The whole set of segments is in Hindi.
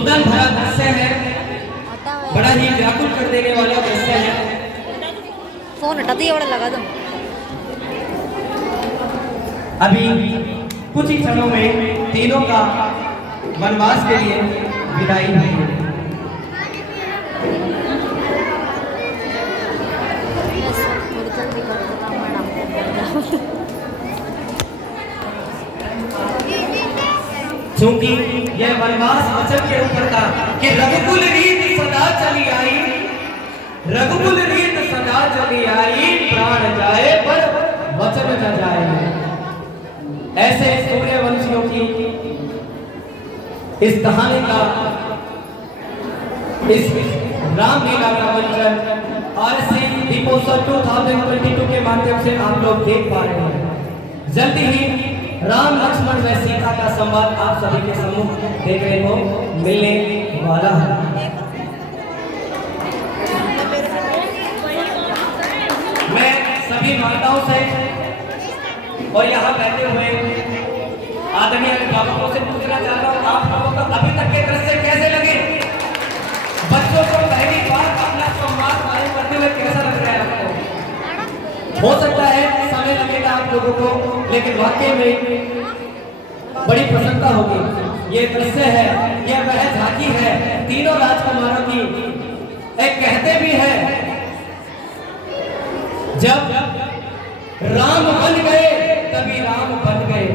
रुदन भरा दृश्य है, बड़ा ही व्याकुल कर देने वाला दृश्य है। फोन हटा दिया, बड़ा लगा दो। अभी कुछ ही क्षणों में तीनों का वनवास के लिए विदाई होगी। क्योंकि यह वनवास वचन के ऊपर था कि रघुकुल रीत सदा चली आई, रघुकुल रीत सदा चली आई, प्राण जाए पर वचन न जाए। ऐसे सूर्यवंशियों की इस कहानी का, इस रामलीला का मंचन आरसी दीपोत्सव 2022 के माध्यम से आप लोग देख पा रहे हैं। जल्दी ही राम लक्ष्मण व सीता का संवाद आप सभी के सम्मुख देखने को मिलने वाला है। मैं सभी माताओं से और यहाँ बैठे हुए आदरणीय अभिभावकों से पूछना चाहता हूँ, आप लोगों को अभी तक के दृश्य कैसे लगे? बच्चों को पहली बार अपना संवाद कायम करते हुए कैसा लग रहा है आपको? हो सकता है समय लगेगा आप लोगों को, लेकिन वाकई में बड़ी प्रसन्नता होगी। ये दृश्य है, यह वह झांकी है तीनों राजकुमारों की। एक कहते भी है, जब राम बन गए तभी राम बन गए,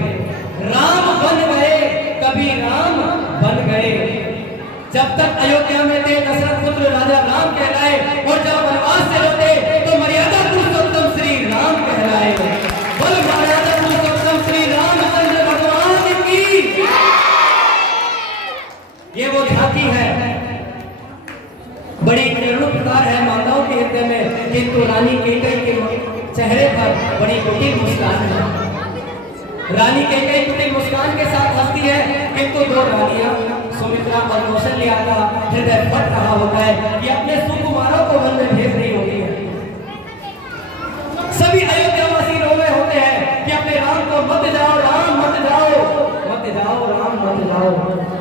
राम बन गए कभी राम बन गए। जब तक अयोध्या में थे दशरथ पुत्र राजा राम कहलाए, और जब वनवास से लौटे तो मर्यादा पुरुषोत्तम श्री राम कहलाए। बोल मर्यादा पुरुषोत्तम श्री रामचंद्र भगवान की। ये वो झांकी है, बड़ी करुण प्रकार है माताओं के हृदय में, किंतु रानी कैकेयी के चेहरे पर बड़ी कुटिल मुस्कान है। रानी कैकेयी कुटिल मुस्कान के साथ हंसती है, किंतु दो रानियां सुमित्रा और कौशल्या का हृदय फट रहा होता है कि अपने सुकुमारों को वन में भेज रही होती है। सभी अयोध्यावासी रो रहे होते हैं कि अपने राम को मत जाओ, राम मत जाओ, मत जाओ, राम मत जाओ।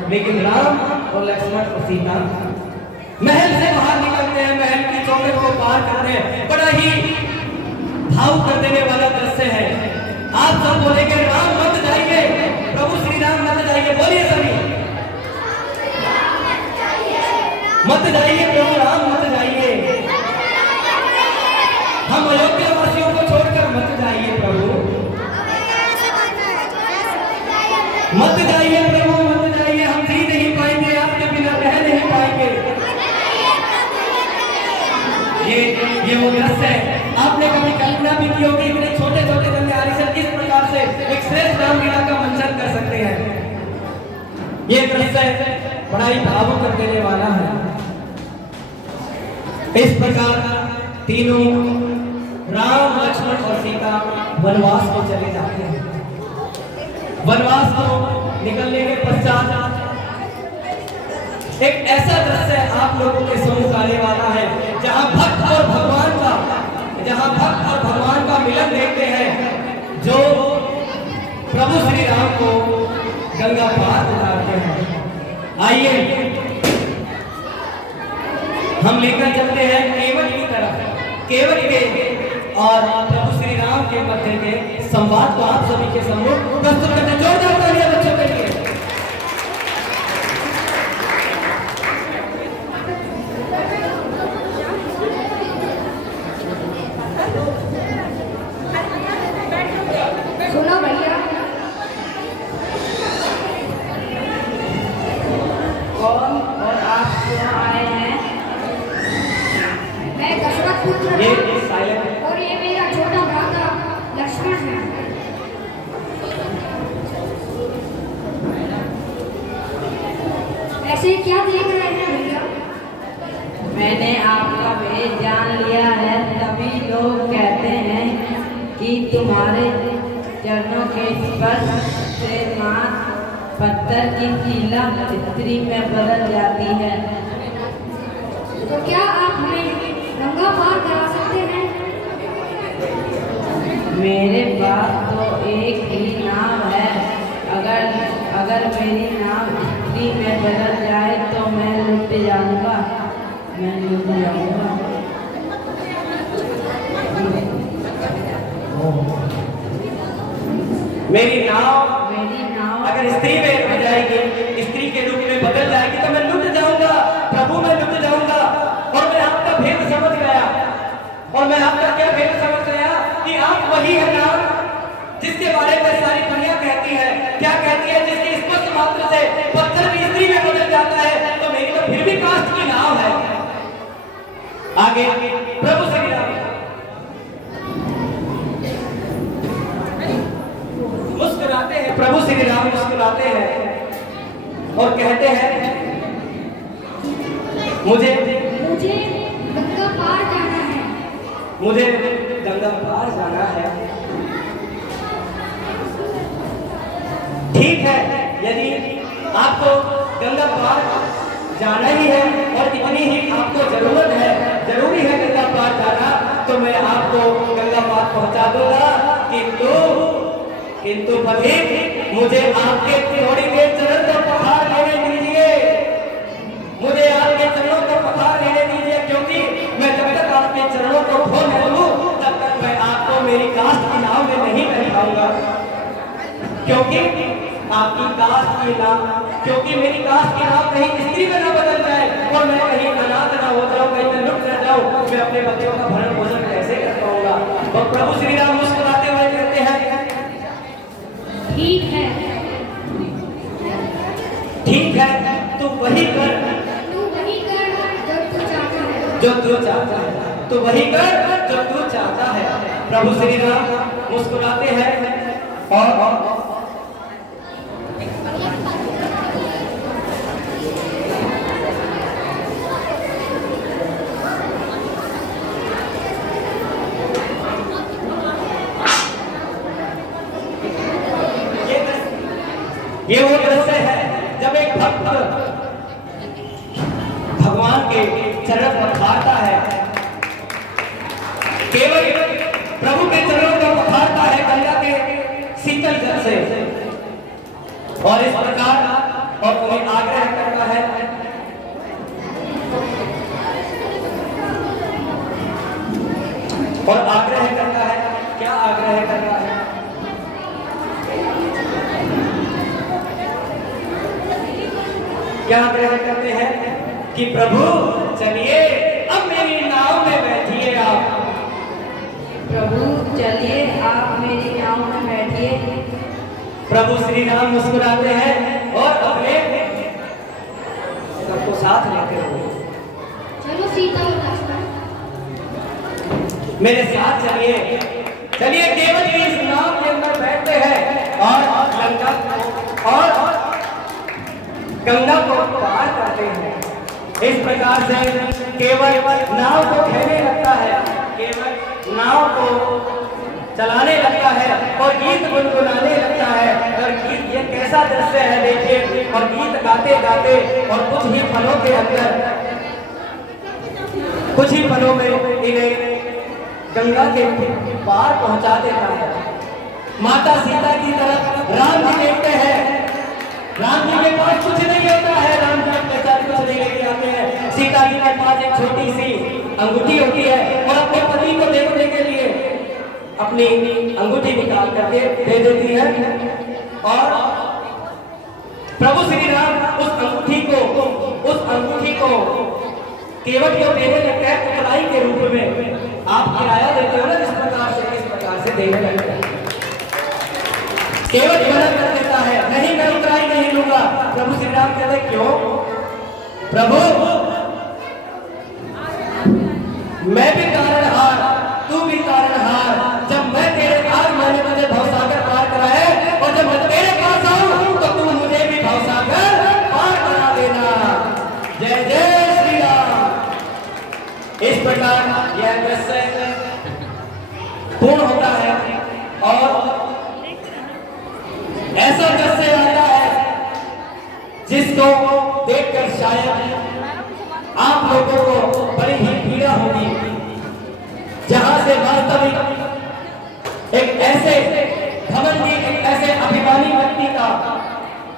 लेकिन राम और लक्ष्मण और सीता महल से बाहर निकलते हैं, महल की चौखट को पार करते हैं। बड़ा ही भावुक कर देने वाला दृश्य है। आप सब बोलेंगे राम मत जाइए, प्रभु श्री राम मत जाइए, बोलिए सभी मत जाइए, प्रभु राम मत जाइए। हम अयोध्या वासियों को छोड़कर मत जाइए प्रभु, मत जाइए प्रभु, मत जाइए। हम जी नहीं पाएंगे, आपके बिना रह नहीं पाएंगे। ये वो दृश्य है, आपने कभी कल्पना भी की होगी इतने छोटे छोटे गंगारी से किस प्रकार से एक श्रेष्ठ रामलीला का मंचन कर सकते हैं। ये दृश्य बड़ा ही भावुक कर देने वाला है। इस प्रकार तीनों राम लक्ष्मण और सीता वनवास को चले जाते हैं। वनवास को निकलने के पश्चात एक ऐसा दृश्य आप लोगों के सम्मुख आने वाला है, जहां भक्त और भगवान का मिलन देखते हैं, जो प्रभु श्री राम को गंगा पार उतारते हैं। आइए हम लेकर चलते हैं केवट की तरफ, केवट के और प्रभु श्री राम के मध्य के संवाद को आप सभी के सम्मुख प्रस्तुत करते हैं। जोरदार तालियां बच्चों के लिए। सुनो भैया, कौन और आप क्यों आए हैं? मैं दशरथ पुत्र हूं और ये मेरा छोटा भ्राता लक्ष्मण है। ऐसे क्या देख रहे हैं भैया? मैंने आपका भेद जान लिया है, तभी लोग कहते हैं कि तुम्हारे चरणों के स्पर्श से मां पत्थर की कीला चित्री में बदल जाती है। तो क्या आप हमें गंगा पार करा सकते हैं? मेरे पास तो एक ही नाव है, अगर मेरी नाव स्त्री में बदल जाए तो मैं लुट जाऊंगा, मैं लुट जाऊंगा। मेरी नाव अगर स्त्री में आ जाएगी, स्त्री के रूप में बदल जाएगी तो मैं लुट जाऊंगा। प्रभु मैं लुट जाऊंगा। और मैं आपका भेद समझ गया। और मैं आपका क्या भेद समझ गया कि आप वही है नाम जिसके बारे में सारी दुनिया कहती है। क्या कहती है? जिसके स्पष्ट मात्र से पत्थर भी स्त्री में बदल जाता है। तो मेरी तो फिर भी कास्ट की नाव है। आगे प्रभु श्री राम मुस्कुराते हैं। प्रभु श्री राम मुस्कुराते हैं और कहते हैं मुझे गंगा पार जाना है। मुझे गंगा पार जाना है। ठीक है, यदि आपको गंगा पार जाना ही है और इतनी ही आपको जरूरत है, जरूरी है गंगा पार जाना, तो मैं आपको गंगा पार पहुंचा दूंगा। किंतु पथिक, मुझे आपके थोड़ी देर चरण को पखार लेने दीजिए। मुझे आपके चरणों को पखार लेने दीजिए, क्योंकि मैं जब तक आपके चरणों को धो न लूं तब तक मैं आपको मेरी कास्ट की नाव में नहीं बैठाऊंगा। क्योंकि आपकी कास्ट की नाव, क्योंकि मेरी कास्ट की नाव कहीं स्त्री में न बदल जाए और मैं कहीं अनाथ न हो जाऊं, कहीं मैं लुट न जाऊं। मैं अपने बच्चों का भरण पोषण कैसे कर पाऊंगा? और प्रभु श्री राम मुस्कुराते हुए कहते हैं ठीक है, ठीक है, तू वही कर जो तू चाहता है। तू वही कर जो तू चाहता है। प्रभु श्री राम मुस्कुराते हैं और ये वो दृश्य है जब एक भक्त भगवान के चरण पखारता है, केवल प्रभु के चरणों को पखारता है गंगा के शीतल जल से, और इस प्रकार और उन्हें आग्रह करता है और आग्रह करता है। क्या आग्रह करता है? क्या आग्रह करते हैं कि प्रभु चलिए अब मेरी नाव में बैठिए आप। प्रभु चलिए आप मेरी नाव में बैठिए। प्रभु श्री राम मुस्कुराते हैं और अपने सबको साथ लेते हुए चलो सीता और लक्ष्मण मेरे साथ चलिए। चलिए केवल इस नाव के अंदर बैठते हैं और गंगा को पार करते हैं। इस प्रकार से केवल नाव को खेलने लगता है, केवल नाव को चलाने लगता है और गीत गुनगुनाने लगता है। और गीत ये कैसा दृश्य है देखिए। और गीत गाते गाते और कुछ ही पलों के अंदर, कुछ ही पलों में इन्हें गंगा के पार पहुंचा देता है। माता सीता की तरफ राम जी देखते हैं। राम जी के पास कुछ नहीं होता है, राम जी अपने साथ कुछ नहीं लेके आते हैं। सीता जी के पास एक छोटी सी अंगूठी होती है और अपने पति को देखने के लिए अपनी अंगूठी निकाल करके दे देती है। और प्रभु श्री राम उस अंगूठी को केवट को देने लगता है उतराई के रूप में। आप किराया देते हो ना, इस प्रकार से देने लगता है। केवट मना कर देता है, नहीं मैं उतराई नहीं लूंगा। प्रभु श्री राम कहते क्यों? प्रभु मैं भी तारणहार, तू भी तारणहार। जब मैं तेरे पास, मैंने तुझे भवसागर पार कराए, और जब मैं तेरे पास आऊं तो तू मुझे भी भवसागर पार करा देना। जय जय श्री राम। इस प्रकार यह दृश्य पूर्ण होता है और ऐसा दृश्य आता है जिसको देखकर शायद आप लोगों को बड़ी ही पीड़ा होगी, जहां से वास्तविक एक ऐसे घमंडी, एक ऐसे अभिमानी व्यक्ति का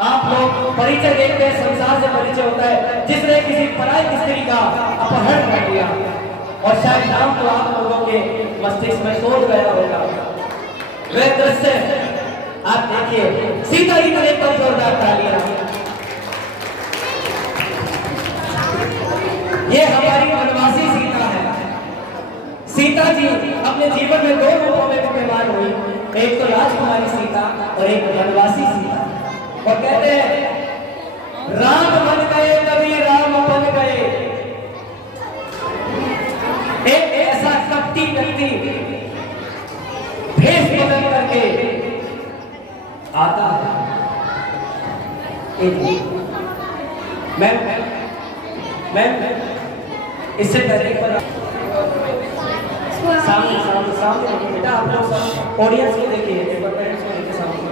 आप लोग परिचय देखते हैं, संसार से परिचय होता है, जिसने किसी पराई स्त्री का अपहरण कर लिया। और शायद नाम तो आप लोगों के मस्तिष्क में सोच गया होगा। वह दृश्य आप देखिए, सीता जी पर एक बार जोरदार तालियां। ये हमारी वनवासी सीता है। सीता जी अपने जीवन में दो रूपों में विद्यमान हुई, एक तो राजकुमारी सीता और एक वनवासी सीता। और कहते हैं राम बन गए कभी राम बन गए। एक ऐसा कपटी व्यक्ति भेष बदल करके आता है। मैं इससे पहले पर सामने देखिए बेटा, आप लोग सब ऑडियंस को देखिए, पेरेंट्स को देखिए सामने।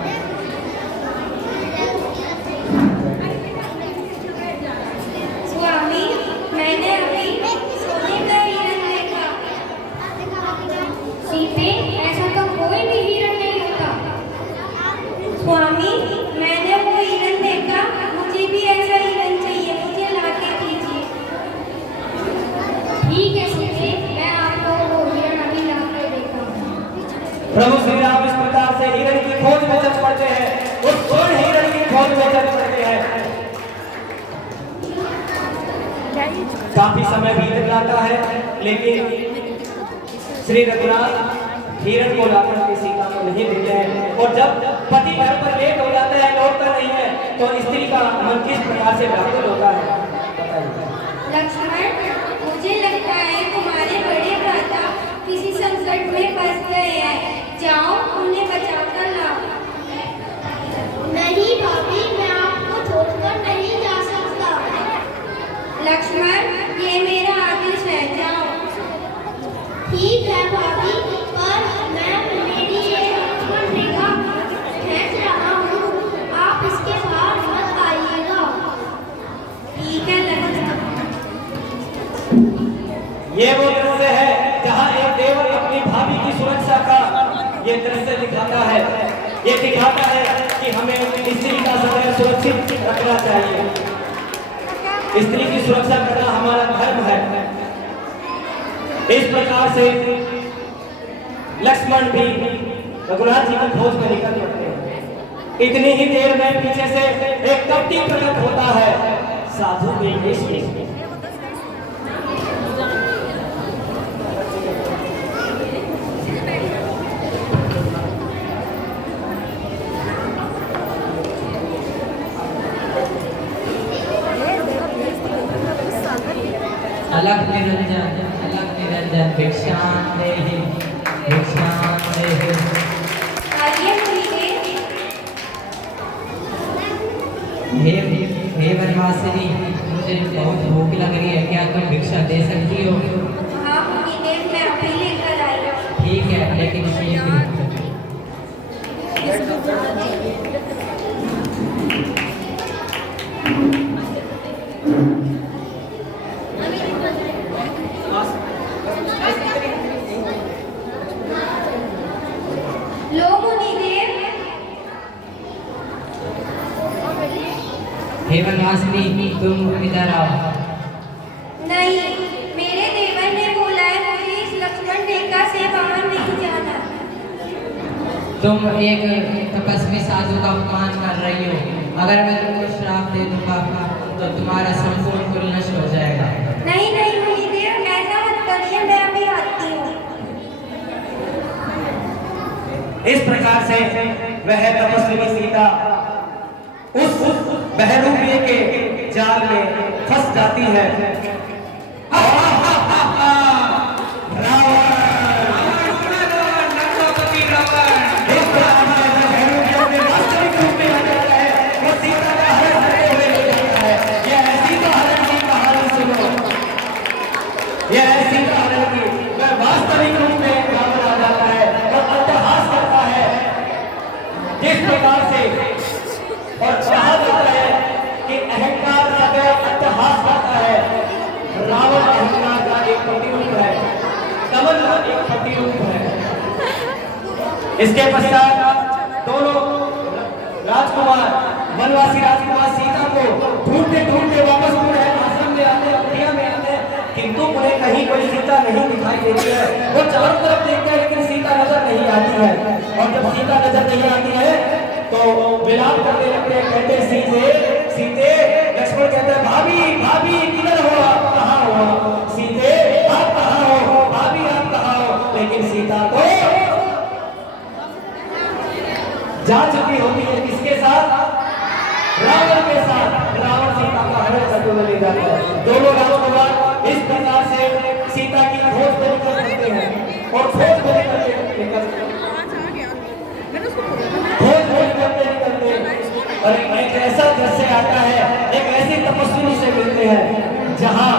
स्वामी, मैंने अभी सोने का हिरण देखा। सीते, ऐसा तो कोई भी हिरण नहीं होता। स्वामी, मैंने वो हिरण देखा, मुझे भी ऐसा हिरण चाहिए, मुझे लाके दीजिए। ठीक है सीते, मैं आपको वो हिरण अभी लाके देता हूँ। प्रभु श्री राम इस प्रकार से हिरण की खोज में चल पड़ते हैं, उस स्वर्ण हिरण की खोज में चल पड़ते हैं। काफी समय बीत जाता है, लेकिन श्री रघुनाथ हिरण को लाकर के सीता को नहीं देते हैं। और जब पति घर पर लेट हो जाता है, लौटता नहीं है, तो स्त्री का मन किस प्रकार से व्याकुल होता है, बताइए। लक्ष्मण, मुझे लगता है तुम्हारे बड़े भ्राता किसी संकट में फंस गए हैं। जाओ उन्हें बचा कर लाओ। नहीं भाभी, मैं आपको छोड़कर नहीं जा सकता। लक्ष्मण, ये मेरा आदेश है, जाओ। ठीक है भाभी, पर मैं मेरी ये लक्ष्मण रेखा खींच रहा हूँ, आप इसके बाहर मत आइएगा। ठीक है लक्ष्मण। ये वो दृश्य है जहाँ एक देवर अपनी भाभी की सुरक्षा का ये दृश्य दिखाता है। ये दिखाता है कि हमें स्त्री का समय सुरक्षित रखना चाहिए। स्त्री की सुरक्षा करना हमारा धर्म है। इस प्रकार से लक्ष्मण भी रघुनाथ जी की खोज में निकल पड़ते हैं। इतनी ही देर में पीछे से एक कपटी प्रकट होता है, साधु के वेश में। अलग निरंजन भिक्षां देहि भिक्षां देहि। आइए मुनिदेव। हे वनवासिनी, मुझे बहुत भूख लग रही है, क्या तुम भिक्षा दे सकती हो? हाँ मुनिदेव, मैं अभी लेकर आई हूँ। ठीक है, लेकिन शीघ्र। लो मुनिदेव। हे वनवासिनी, तुम इधर आओ। नहीं, मेरे देवर ने बोला है मुझे इस लक्ष्मण रेखा से बाहर नहीं जाना। तुम एक तपस्वी साधु का अपमान कर रही हो। अगर मैं तुमको श्राप दे दूंगा तो तुम्हारा संपूर्ण कुल नष्ट हो जाएगा। नहीं नहीं मुनिदेव, ऐसा मत करिए, मैं अभी आती हूँ। इस प्रकार से वह तपस्वी सीता उस बहरूपिये के जाल में फंस जाती है। यह ऐसी कहानी की वह वास्तविक रूप में गाँव आ जाता है और अट्टहास करता है। जिस प्रकार से और कहा जाता है कि अहंकार सदैव अट्टहास करता है, रावण अहंकार का एक प्रतिरूप है, कमल का एक प्रतिरूप है। इसके पश्चात दोनों राजकुमार वनवासी राजकुमार ढूंढते ढूंढते वापस पूरे आश्रम में आते हैं, कुटिया में आते हैं, किंतु उन्हें कहीं कोई सीता नहीं दिखाई देती है। वो चारों तरफ देखते हैं लेकिन सीता नजर नहीं आती है। और जब सीता नजर नहीं आती है तो विलाप करने लगते हैं, कहते हैं सीते सीते। लक्ष्मण कहते हैं भाभी भाभी किधर हो आप, कहाँ हो सीते, आप कहाँ हो भाभी, आप कहाँ हो। लेकिन सीता तो जा चुकी होती है किसके साथ, रावण के साथ। रावण सीता का हरण करते हुए ले जाता है। दोनों रावण भगवान इस प्रकार से सीता की खोज को करते हैं और खोज को करते और एक ऐसा दृश्य आता है, एक ऐसी तपस्वी से मिलते हैं जहां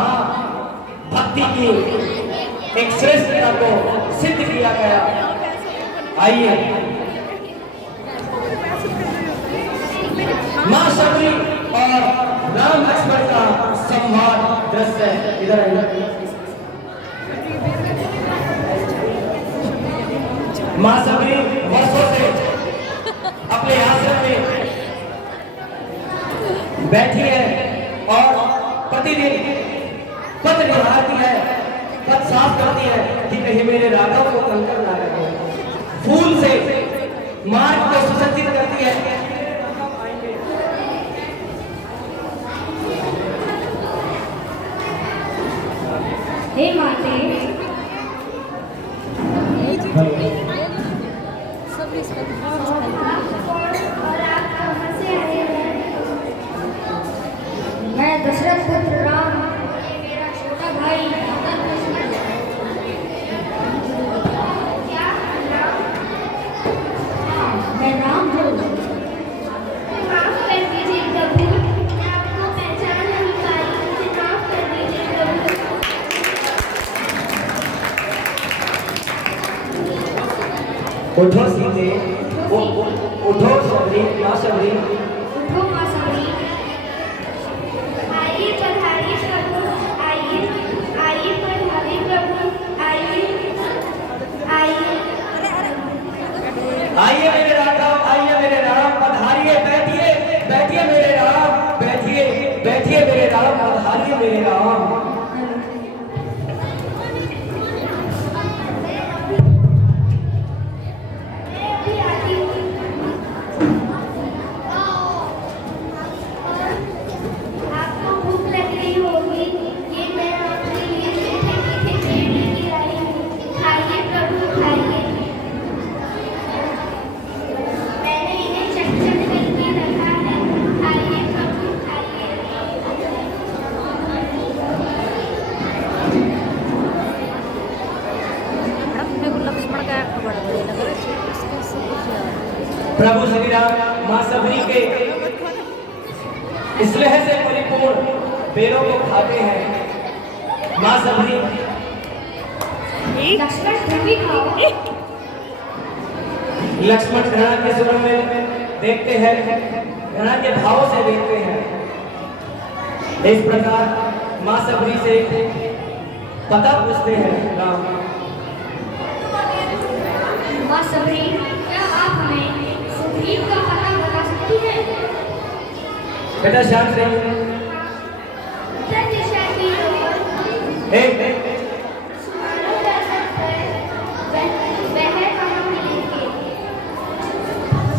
भक्ति की एक श्रेष्ठता को सिद्ध किया गया। आइए मां शबरी और राम लक्ष्मण का संवाद दृश्य इधर मां शबरी वर्षों से अपने आश्रम में बैठी है और प्रतिदिन पद निहारती है, पद साफ करती है कि कहीं मेरे राघव को कंकर ना लगे। फूल से मार्ग को सुसज्जित करती है। हे माते, और आप कहाँ से आए हैं? मैं दशरथ पुत्र राम, ये मेरा छोटा भाई लक्ष्मण। क्या नाम? मैं राम हूँ। माफ कर दीजिए प्रभु, मैं आपको पहचान नहीं पाई, मुझे माफ कर दीजिए प्रभु। उठो सीते, उठो शबरी, मां शबरी, उठो मां शबरी। आइए पधारिए प्रभु, आइए आइए पधारिए प्रभु, आइए आइए आइए मेरे राघव, आइए मेरे राम, पधारिए, बैठिए बैठिए मेरे राम, बैठिए बैठिए मेरे राम, पधारिए मेरे राम। आपको भूख लग रही होगी, ये मैं आपके लिए मीठे मीठे पेड़ लेके आई हूँ। खाइए प्रभु खाइए। मैंने इन्हें चट चट करके रखा है, खाइए प्रभु खाइए। मेरे को लक्ष्मण का खबर बड़ी लग रही है, इसके सब कुछ याद है। प्रभु श्री राम मां शबरी के स्नेह से परिपूर्ण पेड़ों को खाते हैं। मां शबरी लक्ष्मण तुम भी खाओ। लक्ष्मण घृणा के स्वर में देखते हैं, घृणा के भाव से देखते हैं। इस प्रकार मां शबरी से पता पूछते हैं राम। मां शबरी, क्या आप हमें सुग्रीव का पता बता सकती हैं? बेटा शांत रहिए। उत्तर दिशा की ओर सुमारो दर्शक है, वह कहाँ मिलेंगे?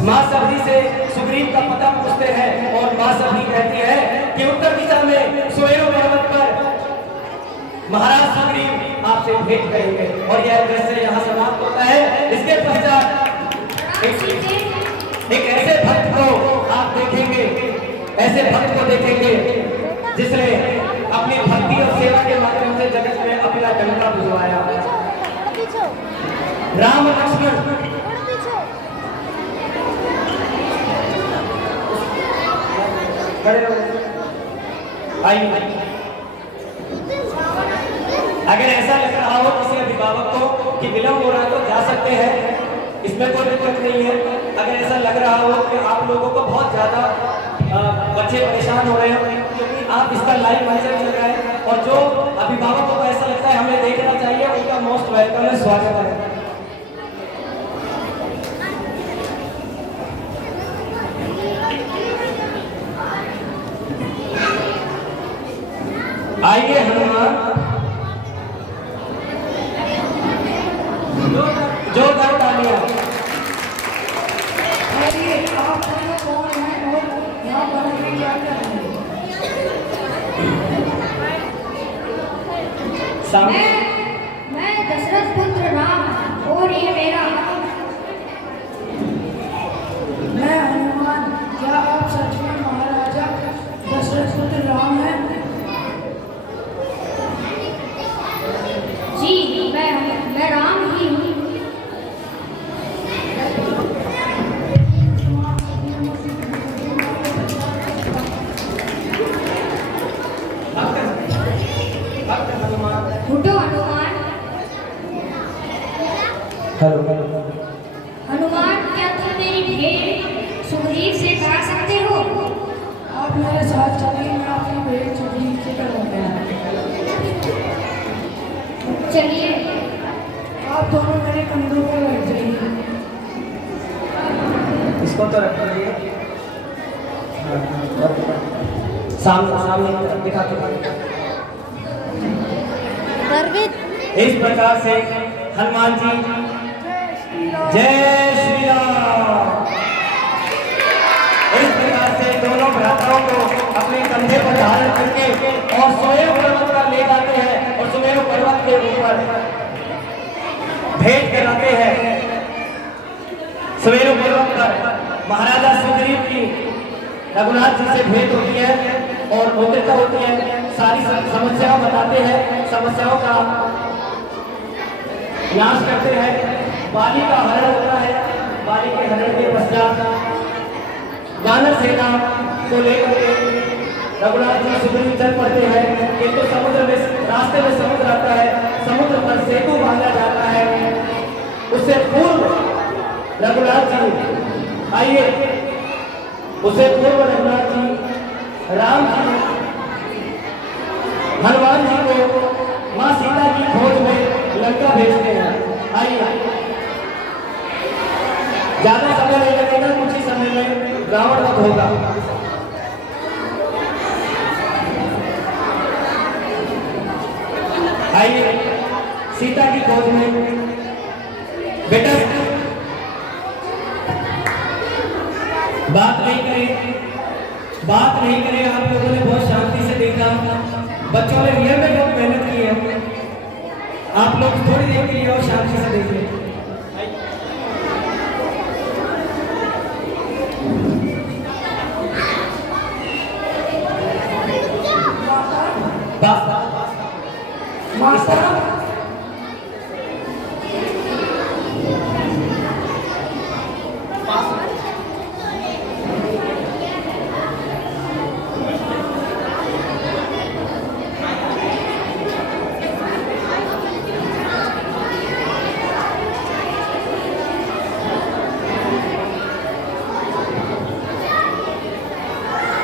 मां शबरी से सुग्रीव का पता पूछते हैं और मां शबरी कहती है कि उत्तर दिशा में सुमेरु पर्वत पर महाराज सुग्रीव आपसे भेंट करेंगे। और यह दृश्य यहाँ समाप्त होता है। इसके पश्चात एक ऐसे भक्त को आप देखेंगे, ऐसे भक्त को देखेंगे जिसने अपनी भक्ति और सेवा के माध्यम से जगत में अपना डंका बुझवाया। राम लक्ष्मण खड़े रहो। आइए, अगर ऐसा लग रहा हो किसी अभिभावक को कि विलंब हो रहा है तो जा सकते हैं, इसमें कोई दिक्कत नहीं है। अगर ऐसा लग रहा हो कि आप लोगों को बहुत ज़्यादा बच्चे परेशान हो रहे हो क्योंकि आप इसका लाइव मैसेज चल रहा है, और जो अभिभावकों को ऐसा लगता है हमें देखना चाहिए, उनका मोस्ट वेलकम है, स्वागत है। सामने मैं दशरथ पुत्र राम और ये मेरा मैं हनुमान। क्या आप सच में महाराजा दशरथ पुत्र राम हैं? जी मैं राम ही हूँ। भक्त हनुमान। उठो हनुमान। हेलो हनुमान, क्या तुम मेरी भेंट सुग्रीव से करा सकते हो? आप मेरे साथ चलिए, मैं आपकी भेंट सुग्रीव से करवाता हूँ। चलिए। आप दोनों मेरे कंधों पर बैठ जाइए। इसको तो रख दीजिए। सामने सामने दिखा के गर्वित इस प्रकार से हनुमान जी जय श्री राम इस प्रकार से दोनों भ्राताओं को अपने कंधे पर धारण करके और सुमेरु पर्वत पर ले जाते हैं और सुमेरु पर्वत के ऊपर भेंट कराते हैं। सुमेरु पर्वत पर महाराजा सुग्रीव की रघुनाथ जी से भेंट होती है और मित्रता होती है। सारी समस्याओं बताते हैं, समस्याओं का नाश करते हैं। बाली का हरण होता है। बाली के हरण के पश्चात वानर सेना को लेकर के रघुनाथ जी सुग्रीव चल पड़ते हैं। किंतु समुद्र में रास्ते में समुद्र आता है। समुद्र पर सेतु बांधा जाता है। उससे पूर्व रघुनाथ जी आइए उससे पूर्व रघुनाथ जी राम जी हनुमान जी को मां सीता की खोज में लंका भेजते हैं। आइए ज्यादा समय नहीं लगेगा, कुछ ही समय में रावण वध होगा। आइए सीता की खोज में बेटा बात नहीं करें। आप लोगों ने बहुत शांति से देखा। बच्चों ने रियल में बहुत मेहनत की है। आप लोग थोड़ी देर के लिए और शांति से देखिए। मास्टर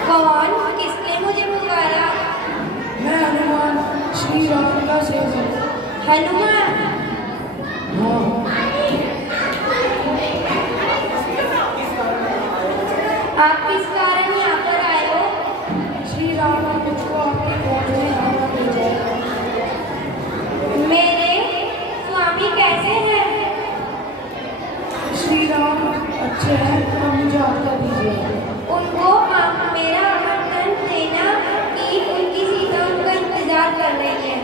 कौन? किसने मुझे पुकारा? मैं हनुमान, श्री राम का सेवक। हनुमान। हाँ, आप किस कारण यहाँ पर आए हो? श्री राम ने मुझको आपके खोज में आना भेजा है। मेरे स्वामी कैसे हैं? श्री राम अच्छे हैं, तो मुझे आज्ञा दीजिए। उनको आप मेरा आमंत्रण देना कि उनकी सीता उनका इंतजार कर रही है।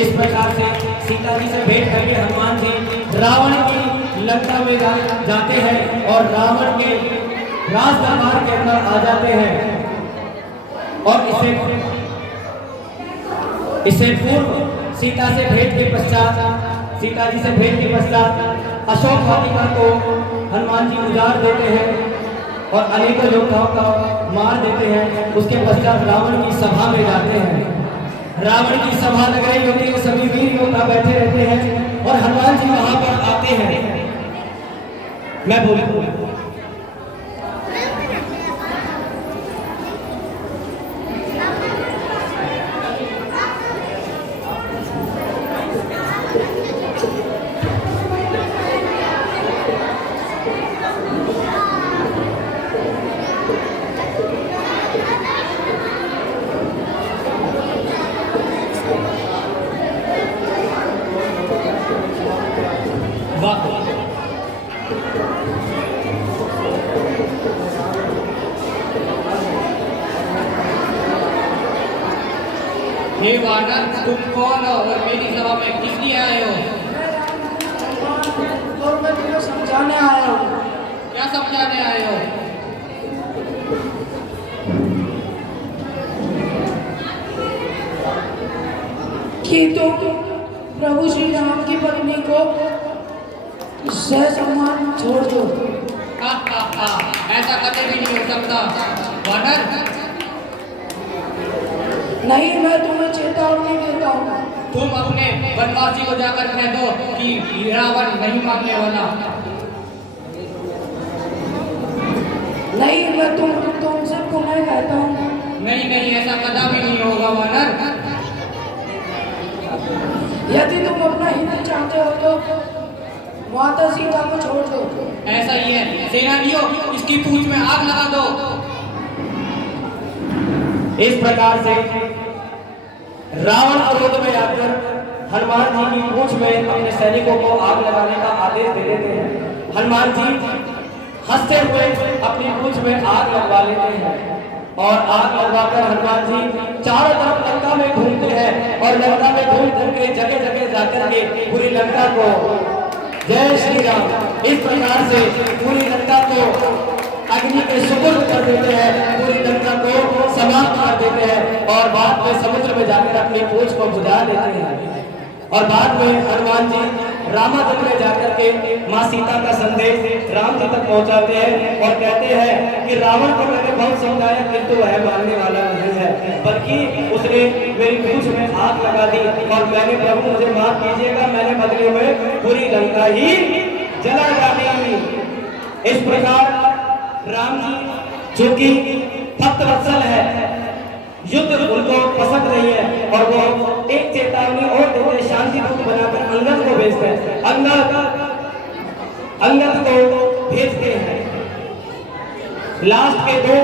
इस प्रकार से सीता जी से भेंट करके हनुमान जी रावण की लंका में जाते हैं और रावण के राज दरबार के अंदर आ जाते हैं। और इससे पूर्व सीता से भेंट के पश्चात सीता जी से भेंट के पश्चात अशोक वाटिका को हनुमान जी उजाड़ देते हैं और अनेकों योद्धाओं का मार देते हैं। उसके पश्चात रावण की सभा में जाते हैं। रावण की सभा लग रही होती है, सभी वीर योद्धा बैठे रहते हैं और हनुमान जी वहां पर आते हैं। मैं बोलूं हे वानर, तुम कौन हो और मेरी सभा में किस लिए आए हो? और मैं तुम्हें समझाने आया हूँ क्या समझाने आए हो? कि तुम प्रभु श्री राम की पत्नी को सह सम्मान छोड़ दो। ऐसा कभी भी नहीं हो सकता वानर। नहीं, मैं तुम्हें चेतावनी देता हूँ। तुम अपने वनवासी को जाकर कह दो कि रावण नहीं मानने वाला। नहीं, मैं तुमसे पुनः कहता हूँ। नहीं नहीं, ऐसा कदापि नहीं होगा वानर। यदि तुम अपना हित चाहते हो तो माता सीता को छोड़ दो। ऐसा ही है सेनानियों, इसकी पूंछ में आग लगा दो। इस प्रकार से रावण क्रोध में आकर हनुमान जी की पूंछ में अपने सैनिकों को आग लगाने का आदेश दे देते हैं। हनुमान जी हंसते हुए अपनी पूंछ में आग लगवा लेते हैं और आग लगवाकर हनुमान जी चारों तरफ लंका में घूमते हैं और लंका में घूम घूम के जगह जगह जाकर के पूरी लंका को जय श्री राम इस प्रकार से पूरी लंका को अग्नि के सुपुर्द कर देते हैं, पूरी लंका को समाप्त कर देते हैं और बाद में समुद्र में जाकर अपनी पूंछ को बुझा देते हैं। और बाद में हनुमान जी रामायण में जाकर के माँ सीता का संदेश राम जी तक पहुंचाते हैं और कहते हैं कि रावण को मैंने बहुत समझाया किंतु वह मानने वाला नहीं है, बल्कि उसने मेरी पूंछ में आग लगा दी और मैंने प्रभु मुझे माफ कीजिएगा, मैंने बदले हुए पूरी लंका ही जला डाली। इस प्रकार राम जी जो कि भक्त वत्सल है, युद्ध उनको पसंद नहीं है और वो एक चेतावनी और देते, शांति दूत बनाकर अंगद को भेजते हैं। अंगद को भेजते हैं। लास्ट के दो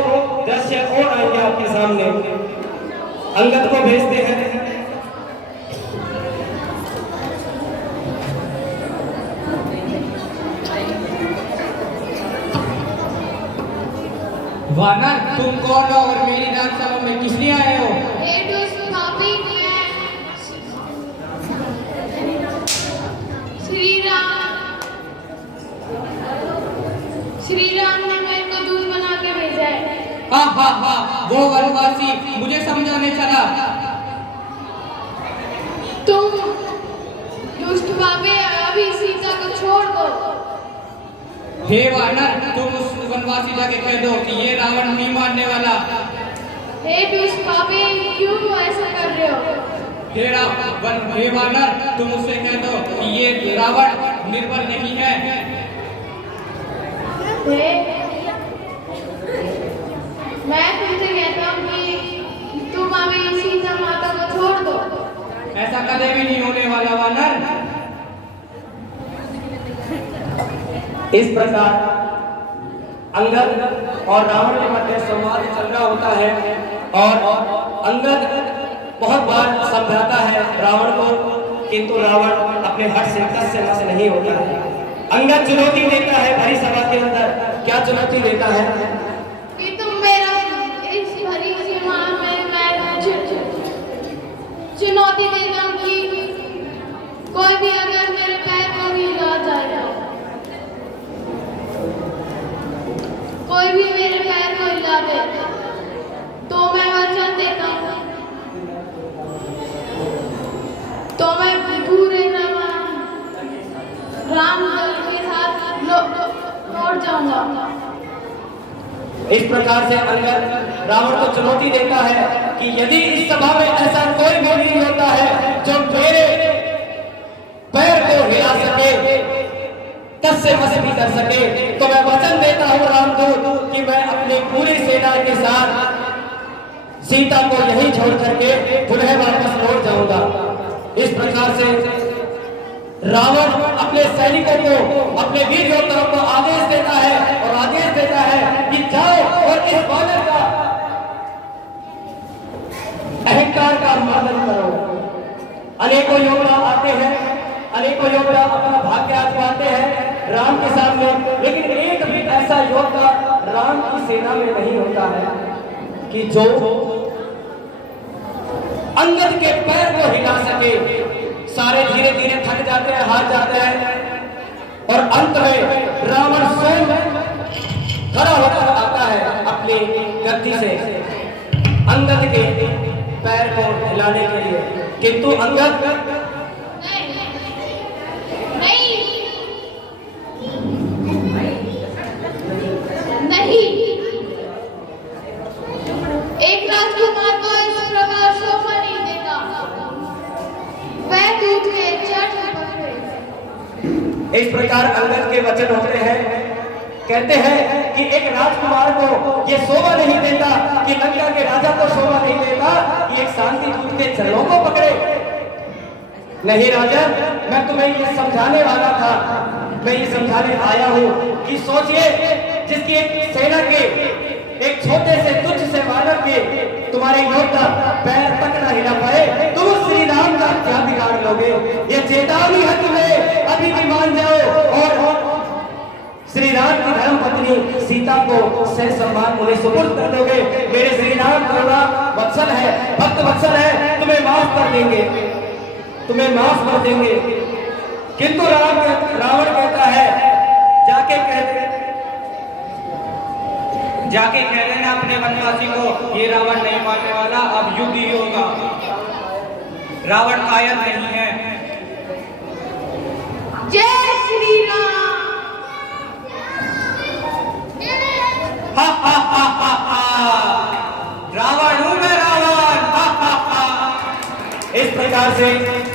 दृश्य और आएंगे आपके सामने। अंगद को भेजते हैं। वानर, तुम कौन हो और मेरी राजसभा में किस लिए आए हो? श्री राम ने मेरे को दूध बना के भेजा है। हाँ, वो वनवासी मुझे समझाने चला। तुम दुष्ट पापी, अभी सीता को छोड़ दो। हे वानर, तुम उस वनवासी जाके कह दो कि ये रावण नहीं मानने वाला। हे दुष्ट पापी, क्यों ऐसा कर रहे हो? हे वानर, तुम उससे कह दो कि ये रावण निर्बल नहीं है। मैं तुमसे कहता हूँ कि तुम अभी सीता माता को छोड़ दो। ऐसा कभी भी नहीं होने वाला वानर। इस प्रकार अंगद और रावण के मध्य संवाद चल रहा होता है और अंगद बहुत बार समझाता है रावण को, किंतु रावण अपने हट से कस से मस नहीं होता है। अंगद चुनौती देता है भरी सभा के अंदर। क्या चुनौती देता है? कि तुम मेरा इस भरी सभा में मैं चुनौती देता हूँ कि कोई भी अगर मेरे पैर को भी हिला जाएगा, कोई भी मेरे पैर को हिला दे तो मैं वचन देता हूँ, तो मैं पूरे राम दल के साथ लौट जाऊंगा। इस प्रकार से अंगद रावण को चुनौती देता है कि यदि इस सभा में ऐसा कोई भी नहीं होता है जो मेरे पैर को हिला सके, कस से मस भी कर सके, तो मैं वचन देता हूँ रामदूत कि मैं अपनी पूरी सेना के साथ सीता को यहीं छोड़ करके पुनः वापस लौट जाऊंगा। इस प्रकार से रावण अपने सैनिकों को, अपने वीर योद्धाओं को आदेश देता है और आदेश देता है कि जाओ और इस वानर का अहंकार का मर्दन करो। अनेकों योद्धा आते हैं, अनेकों योद्धा अपना भाग्य आजमाते हैं राम के सामने, लेकिन एक भी ऐसा योद्धा राम की सेना में नहीं होता है कि जो अंगद के पैर को हिला सके। सारे धीरे धीरे थक जाते हैं, हार जाते हैं और अंत में रावण स्वयं खड़ा होकर आता है अपनी गद्दी से अंगद के पैर को हिलाने के लिए, किंतु अंगद नहीं, एक राजकुमार को इस प्रकार शोभा नहीं देता। वह दूध के चट पकड़े। इस प्रकार अंगद के वचन होते हैं। कहते हैं कि एक राजकुमार को ये शोभा नहीं देता कि लंका के राजा को शोभा नहीं देता कि एक शांति दूत के चरणों को पकड़े। नहीं राजन, मैं तुम्हें ये समझाने वाला था, मैं ये समझाने आया हूँ कि सोचिए, जिसकी एक सेना के एक छोटे से तुच्छ से वानर के तुम्हारे योद्धा पैर तक न हिला पाए, तुम श्री राम का क्या बिगाड़ लोगे? ये चेतावनी है तुम्हें, अभी भी मान जाओ और श्री राम की धर्म पत्नी सीता को सह सम्मान उन्हें सुपुर्द कर दोगे। मेरे श्री राम करुणा वत्सल है, भक्त वत्सल है, तुम्हें माफ कर देंगे, तुम्हें माफ कर देंगे। किंतु रावण कहता है, जाके कह देना अपने वनवासी को, ये रावण नहीं मानने वाला, अब युद्ध ही होगा। रावण कायर नहीं है। जय श्री राम। रावण हूं मैं, रावण। इस प्रकार से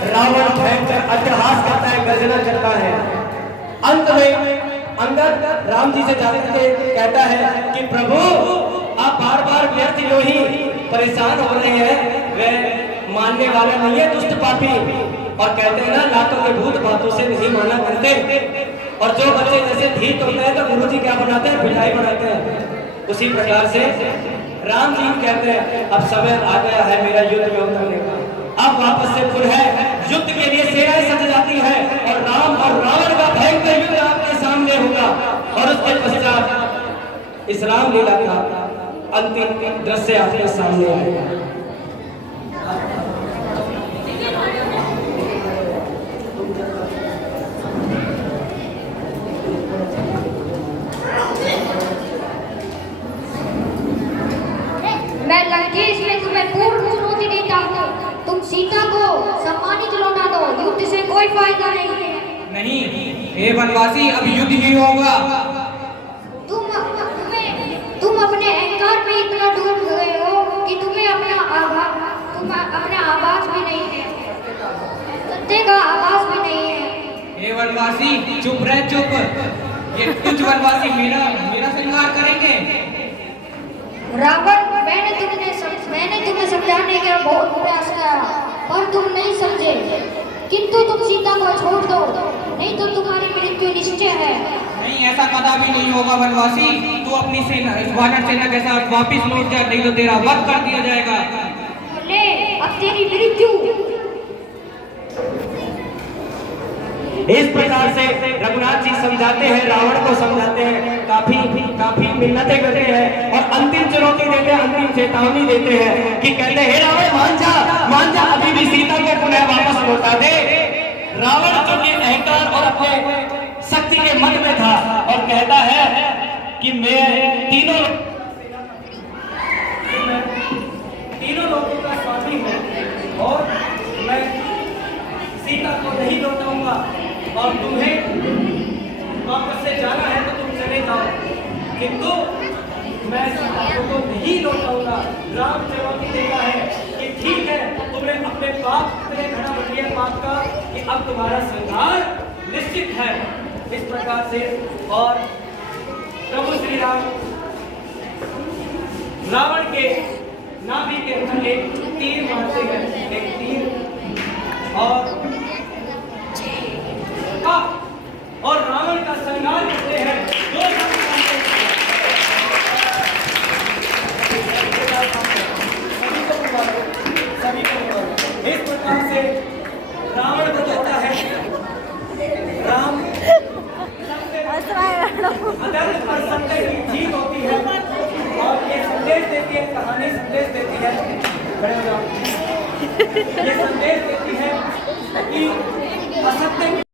रावण भयंकर अट्टहास करता है, गर्जना करता है। अंत में अंगद राम जी से जाते कहता है कि प्रभु, आप बार बार व्यर्थ जो ही परेशान हो रहे हैं, वे मानने वाला नहीं है, दुष्ट पापी। और कहते हैं ना, लातों के भूत बातों से नहीं माना करते। और जो बच्चे जैसे धीत होते हैं तो गुरु जी क्या बनाते हैं? मिठाई बनाते हैं। उसी प्रकार से राम जी कहते हैं, अब समय आ गया है मेरा युद्ध में उतरने का, अब वापस से खुल है, युद्ध के लिए सेनाएं सज जाती है और राम और रावण का भयंकर युद्ध आपके सामने होगा। और उसके पश्चात इस रामलीला का अंतिम दृश्य आपके सामने आएगा। मैं लंकेश में तुम्हें पूर्ण चुनौती देता हूँ, तुम सीता को सम्मानित लौटा दो, युद्ध से कोई फायदा नहीं है। नहीं, हे वनवासी, अब युद्ध ही होगा। तुम अपने अहंकार में इतना डूब गए हो कि तुम्हें अपना आवाज भी नहीं है, सत्य का आवाज भी नहीं है। हे वनवासी, चुप रह, चुप। ये कुछ वनवासी मेरा संहार करेंगे। रावण, मैंने तुम्हें समझाने का बहुत प्रयास किया, पर तुम नहीं समझे। किंतु तुम सीता को छोड़ दो, नहीं तो तुम्हारी मृत्यु निश्चय है। नहीं, ऐसा कदापि नहीं होगा वनवासी। तू अपनी सेना, इस वानर सेना के साथ वापिस लौट जा, नहीं तो तेरा वध कर दिया जाएगा। ले, अब तेरी मृत्यु। इस प्रकार से रघुनाथ जी समझाते हैं, रावण को समझाते हैं, काफी मिन्नतें करते हैं और अंतिम चुनौती देते हैं, अंतिम चेतावनी देते हैं कि कहते हैं, हे रावण, मान जा, अभी भी सीता को पुनः वापस लौटा दे। रावण जो कि अहंकार और अपने शक्ति के मन में था और कहता है कि मैं तीनों लोगों का स्वामी हूँ और मैं सीता को नहीं लौटाऊंगा, और तुम्हें वापस से जाना है तो तुम चले जाओ, किंतु मैं सीता को तो नहीं लौटाऊंगा। राम चुनौती देता है कि ठीक है, तुमने अपने पाप इतने घड़ा बढ़ गया पाप का कि अब तुम्हारा संहार निश्चित है। इस प्रकार से और प्रभु श्री राम रावण के नाभि के अंदर एक तीर मारते हैं, एक तीर, और रावण का संहार करते हैं। सभी को इस प्रकार से रावण को कहता है, राम अधर्म पर सत्य की जीत होती है और ये संदेश देती है, कहानी संदेश देती है। खड़े हो जाओ। ये संदेश देती है कि असत्य